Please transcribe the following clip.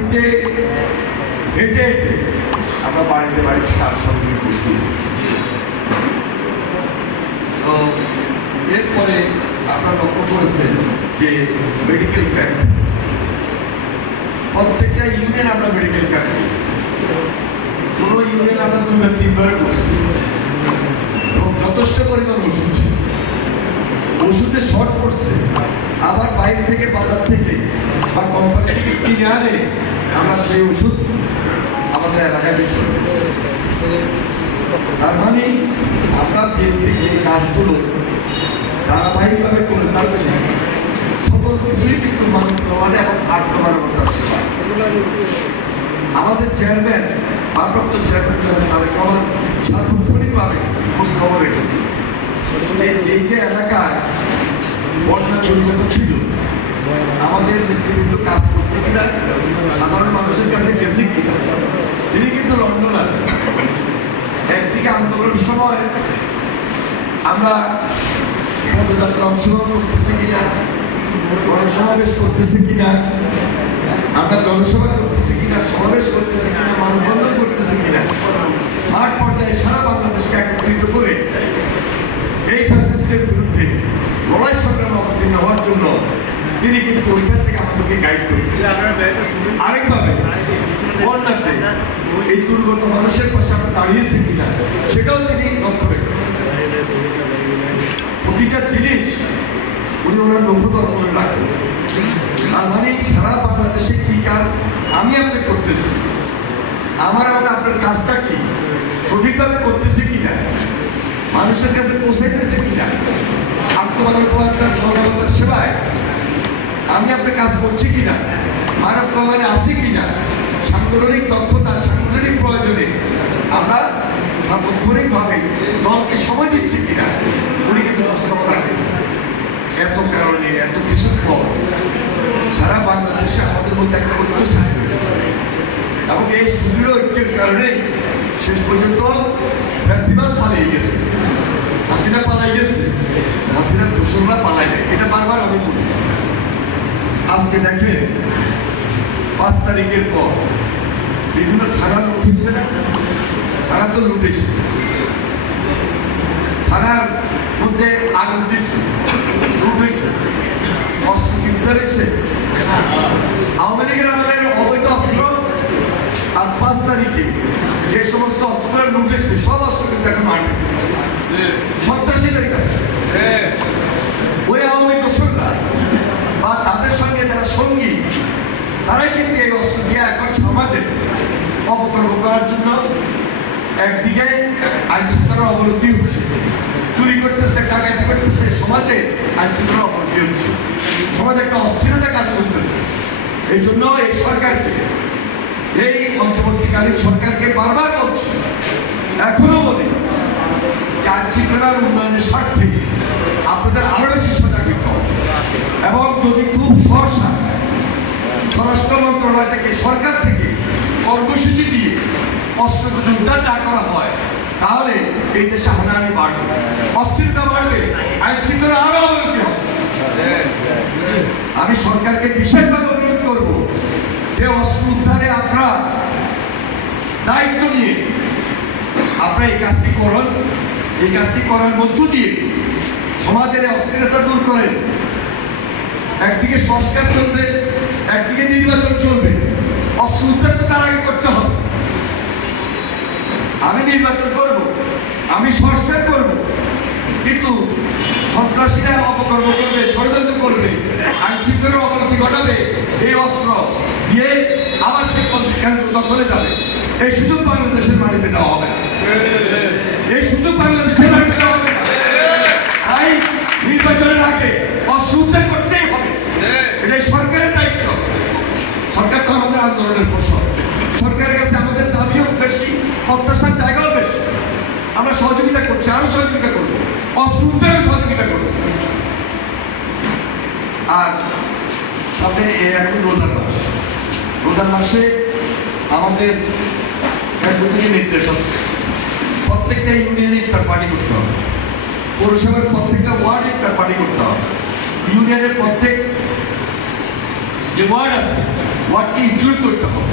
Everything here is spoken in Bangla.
পানিতে হেঁটে হেঁটে আমরা বাড়িতে বাড়িতে তার সঙ্গে বসি। তো এরপরে আপনারা লক্ষ্য করেছেন যে মেডিকেল ক্যাম্প প্রত্যেকটা ইউনিয়ন আমরা মেডিকেল ক্যাম্প কোনো ইউনিয়ন আমরা দুবার তিনবার করছি এবং যথেষ্ট পরিমাণ ওষুধ। ওষুধে শর্ট পড়ছে। আবার বাইরে থেকে বাজার থেকে বা কোম্পানি থেকে কিনে আনে আমরা সেই ওষুধ আমাদের এলাকায় বিক্রি তার মানে আমরা বিএনপি যে কাজগুলো ধারাবাহিকভাবে করে যাচ্ছি, সকল কিছুই কিন্তু মানব প্রমাণে এবং আত্ম মানবতার সেবা আমাদের চেয়ারম্যান ভারপ্রাপ্ত চেয়ারম্যান জনাব তারেক রহমান সার্বক্ষণিকভাবে খোঁজ খবর রেখেছি যে যে এলাকায় বন্যা দুর্গত ছিল আমাদের নেতৃবৃন্দ কাজ করছে কিনা? সাধারণ মানুষের কাছে গেছে কিনা তিনি কিন্তু লন্ডন আছেন। একদিকে আন্দোলনের সময়, আমরা পদযাত্রা অংশগ্রহণ করতেছি কিনা? গণসমাবেশ করতেছি কিনা? আমরা জনসভা করতেছি কিনা? সমাবেশ করতেছি কিনা? মানববন্ধন করতেছি কিনা? মাঠ পর্যায়ে সারা বাংলাদেশকে একত্রিত করে এই ফ্যাসিস্টের বিরুদ্ধে লড়াই সংগ্রামে অবতীর্ণ হওয়ার জন্য তিনি কিন্তু ওইখান থেকে আমাদেরকে গাইড করতেন আরেকভাবে বন্যাতে এই দুর্গত মানুষের পাশে আমরা দাঁড়িয়েছি কিনা সেটাও তিনি লক্ষ্য রেখেছেন। প্রতিটা জিনিস উনি ওনার লক্ষ্যতর করে রাখেন। তার মানে সারা বাংলাদেশে কি কাজ আমি আপনি করতেছি? আমার এবং আপনার কাজটা কি? সঠিকভাবে করতেছি কিনা? মানুষের কাছে পৌঁছাইতেছে কিনা? আত্মমানবতার মানবতার সেবায় আমি আপনার কাজ করছি কিনা? মানব কল্যাণে আছি কিনা? সাংগঠনিক দক্ষতা, সাংগঠনিক প্রয়োজনে আমরা সার্বক্ষণিকভাবে দলকে সময় দিচ্ছি কিনা? উনি কিন্তু খবর রাখতেছে এত কারণে, এত কিছুর পর সারা বাংলাদেশে আমাদের মধ্যে একটা ঐক্য সৃষ্টি হয়েছে। এবং এই সুদৃঢ় ঐক্যের কারণে শেষ পর্যন্ত আজকে দেখেন পাঁচ তারিখের পর বিভিন্ন থানা লুট হয়েছে না? থানা তো লুটেছে। থানার মধ্যে আগুন দিচ্ছে লুট হয়েছে, অস্ত্র কিনতে হয়েছে। আওয়ামী লীগের আমাদের অবৈধ অস্ত্র। আর পাঁচ তারিখে যে সমস্ত অস্ত্রগুলো লুটেছে, সব অস্ত্র কিন্তু এখন মাঠে সন্ত্রাসীদের কাছে ওই আওয়ামী দোসররা বা তাদের সঙ্গে যারা সঙ্গী তারাই কিন্তু এই অস্ত্র দিয়ে এখন সমাজে অপকর্ম করার জন্য একদিকে আইন শৃঙ্খলার অবনতি হচ্ছে। চুরি করতেছে, ডাকাতি করতেছে সমাজে আইন শৃঙ্খলার অবনতি হচ্ছে। সমাজে একটা অস্থিরতা কাজ করতেছে। এই জন্য এই সরকারকে, এই অন্তর্বর্তীকালীন সরকারকে বারবার বলছি, এখনও বলি যে আইন শৃঙ্খলার উন্নয়নের স্বার্থে আপনাদের আরও বেশি সজাগ হতে এবং যদি খুব সহসা স্বরাষ্ট্র মন্ত্রণালয় থেকে সরকার কর্মসূচি দিয়ে অস্ত্র যদি না করা হয়, তাহলে এই দেশে হানাহানি বাড়বে। অস্থিরতা বাড়বে, আইন শৃঙ্খলা আরও অবনতি হবে। আমি সরকারকে বিশেষভাবে অনুরোধ করব যে অস্ত্র উদ্ধারে আপনারা দায়িত্ব নিয়ে আপনারা এই কাজটি করুন। এই কাজটি করার মধ্য দিয়ে সমাজের অস্থিরতা দূর করেন। একদিকে সংস্কার চলবে, একদিকে নির্বাচন চলবে। অস্ত্র উদ্ধার তো তার আগে করতে হবে আমি নির্বাচন করব, আমি সংস্কার করব, কিন্তু সন্ত্রাসীরা অপকর্ম করবে, ষড়যন্ত্র করবে, আইন শৃঙ্খলার অবনতি ঘটাবে, এই অস্ত্র দিয়ে আবার সেই কেন্দ্র দখলে যাবে এই সুযোগ বাংলাদেশের মাটিতে দেওয়া হবে। এই সুযোগ বাংলাদেশের মাটিতে দেওয়া হবে না। তাই নির্বাচনের আগে অস্ত্র উদ্ধার করতেই হবে এটাই সরকারের দায়িত্ব সরকার তো আমাদের আন্দোলনের ফসল সরকারের কাছে আমাদের দাবিও বেশি প্রত্যাশার জায়গাও বেশি আমরা সহযোগিতা করছি আরও সহযোগিতা করব অস্ত্র উদ্ধারে সহযোগিতা করব আর সামনে এ এখন রোজার মাস। রোজার মাসে আমাদের কেন্দ্র থেকে নির্দেশ আছে। প্রত্যেকটা ইউনিয়নে ইফতার পার্টি করতে হবে। পৌরসভার প্রত্যেকটা ওয়ার্ড ইফতার পার্টি করতে হবে। ইউনিয়নের প্রত্যেক যে ওয়ার্ড আছে। ওয়ার্ডকে ইনক্লুড করতে হবে।